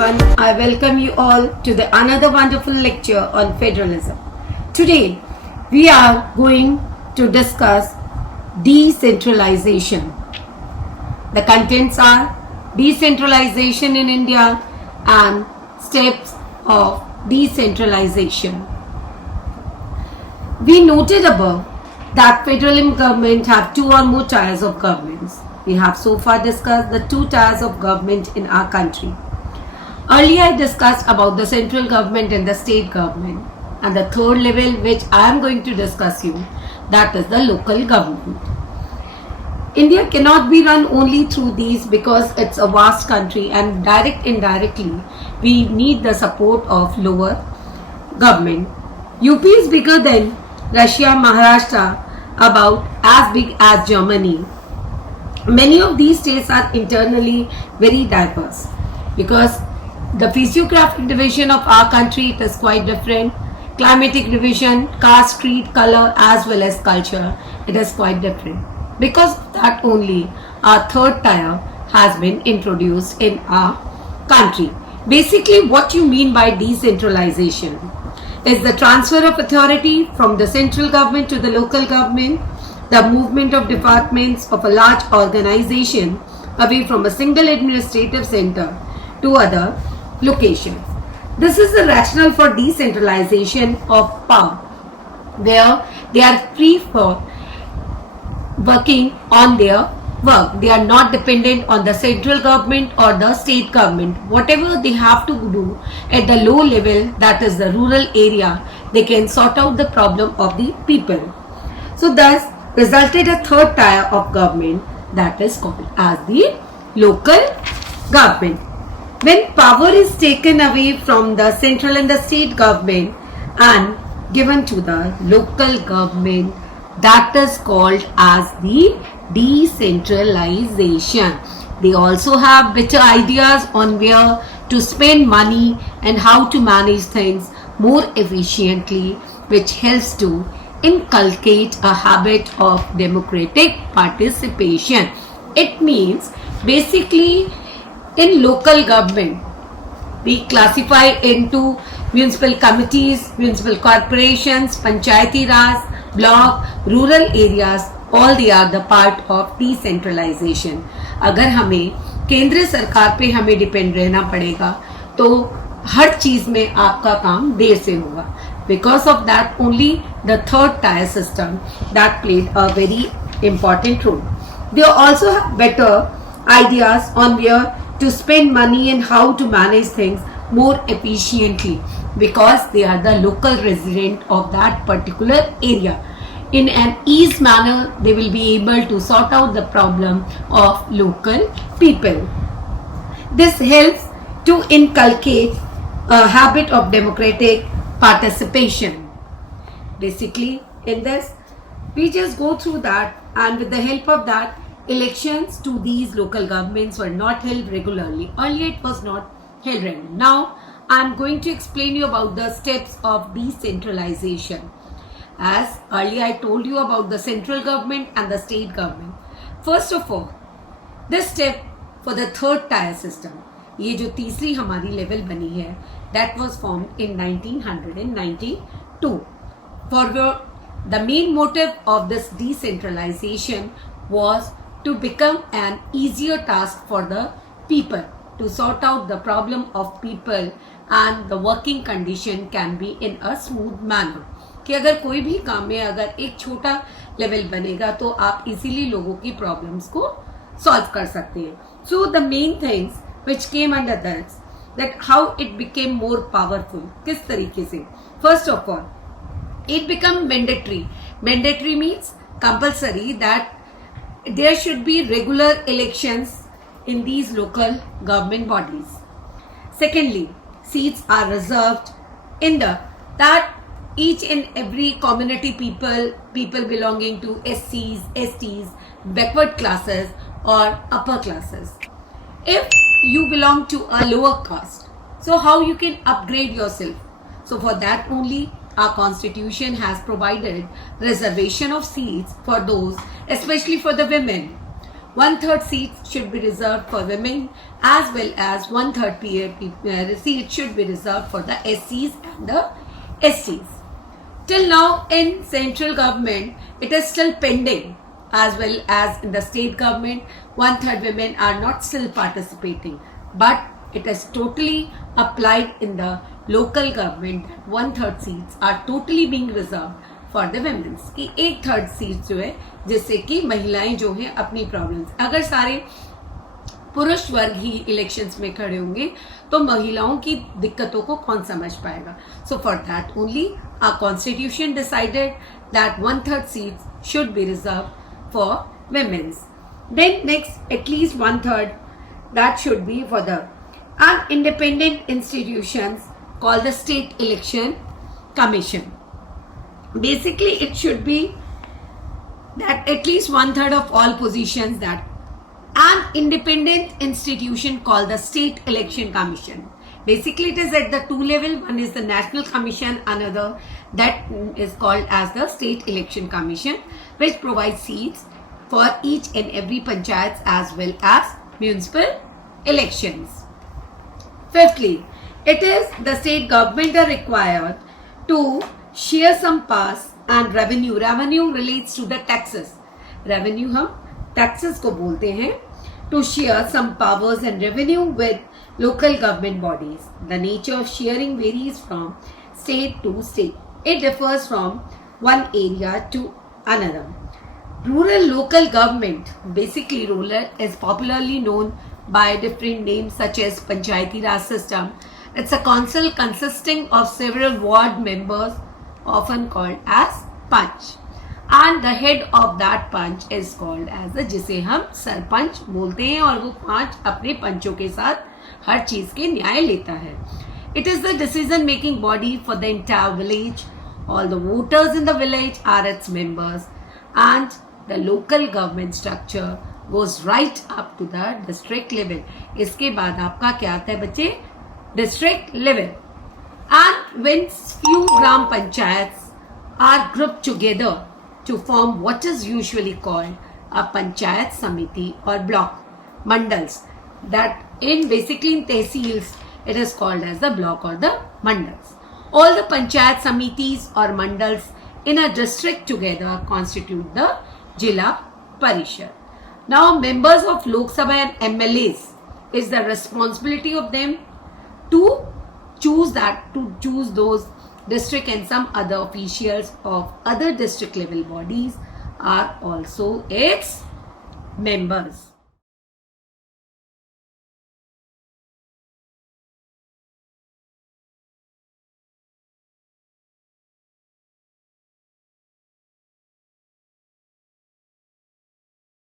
everyone. I welcome you all to the another wonderful lecture on federalism. Today we are going to discuss decentralization. The contents are decentralization in India and steps of decentralization. We noted above that federal government have two or more tiers of governments. We have so far discussed the two tiers of government in our country. Earlier I discussed about the central government and the state government, and the third level which I am going to discuss you, that is the local government. India cannot be run only through these because it's a vast country, and indirectly we need the support of lower government. UP is bigger than Russia, Maharashtra, about as big as Germany. Many of these states are internally very diverse because the physiographic division of our country is quite different. Climatic division, caste, creed, color as well as culture, it is quite different. Because of that only our third tier has been introduced in our country. Basically what you mean by decentralization is the transfer of authority from the central government to the local government, the movement of departments of a large organization away from a single administrative center to other locations. This is the rationale for decentralization of power, where they are free for working on their work. They are not dependent on the central government or the state government. Whatever they have to do at the low level, that is the rural area, they can sort out the problem of the people. So thus resulted a third tier of government, that is called as the local government. When power is taken away from the central and the state government and given to the local government, that is called as the decentralization. They also have better ideas on where to spend money and how to manage things more efficiently, which helps to inculcate a habit of democratic participation. It means basically in local government we classify into municipal committees, municipal corporations, panchayati raj, block, rural areas, all they are the part of decentralization. अगर हमें केंद्र सरकार पे हमें depend रहना पड़ेगा तो हर चीज में आपका काम देर से होगा. Because of that only the third tier system that played a very important role. They also have better ideas on where to spend money and how to manage things more efficiently because they are the local resident of that particular area. In an ease manner, they will be able to sort out the problem of local people. This helps to inculcate a habit of democratic participation. Basically, in this, we just go through that, and with the help of that, elections to these local governments were not held regularly. Earlier, it was not held regularly. Now, I am going to explain you about the steps of decentralization. As earlier I told you about the central government and the state government. First of all, this step for the third tier system, ये जो तीसरी हमारी level बनी है, that was formed in 1992. For the main motive of this decentralization was to become an easier task for the people, to sort out the problem of people, and the working condition can be in a smooth manner. कि अगर कोई भी काम में अगर एक छोटा level बनेगा तो आप इजीली लोगों की प्रॉब्लम्स को सॉल्व कर सकते हैं. So the main things which came under that how it became more powerful, किस तरीके से. First of all it become mandatory. Mandatory means compulsory that there should be regular elections in these local government bodies. Secondly, seats are reserved in that each and every community people belonging to SCs, STs, backward classes or upper classes. If you belong to a lower caste, so how you can upgrade yourself? So for that only our constitution has provided reservation of seats for those, especially for the women 1/3 seats should be reserved for women, as well as 1/3 seats should be reserved for the SCs and the STs. Till now in central government, it is still pending, as well as in the state government, 1/3 women are not still participating, but it is totally applied in the local government that 1/3 seats are totally being reserved for the women कि 1/3 seat जो है जिससे कि महिलाएं जो हैं अपनी problems, अगर सारे पुरुष वर्ग ही इलेक्शंस में खड़े होंगे तो महिलाओं की दिक्कतों को कौन समझ पाएगा. So for that only our constitution decided that 1/3 seats should be reserve for women's. Then next, at least 1/3 that should be for the independent institutions called the State Election Commission. Basically, it should be that at least 1/3 of all positions that an independent institution called the State Election Commission. Basically, it is at the two level. One is the National Commission, another that is called as the State Election Commission, which provides seats for each and every panchayats as well as municipal elections. Fifthly, it is the state government are required to share some pass and revenue. Revenue relates to the taxes. Revenue हम taxes को बोलते हैं. To share some powers and revenue with local government bodies. The nature of sharing varies from state to state. It differs from one area to another. Rural local government, basically rural, is popularly known by different names such as Panchayati Raj system. It's a council consisting of several ward members, often called as Panch. And the head of that Panch is called as the, जिसे हम सरपंच बोलते हैं, और वो 5 अपने पंचों के साथ हर चीज के न्याय लेता है. It is the decision making body for the entire village. All the voters in the village are its members, and the local government structure goes right up to the district level. इसके बाद आपका क्या आता है बच्चे? District level. And when few gram panchayats are grouped together to form what is usually called a panchayat samiti or block, mandals, that in basically in tehsils it is called as the block or the mandals. All the panchayat samitis or mandals in a district together constitute the Jila Parishad. Now, members of Lok Sabha and MLAs is the responsibility of them to choose those district, and some other officials of other district level bodies are also its members.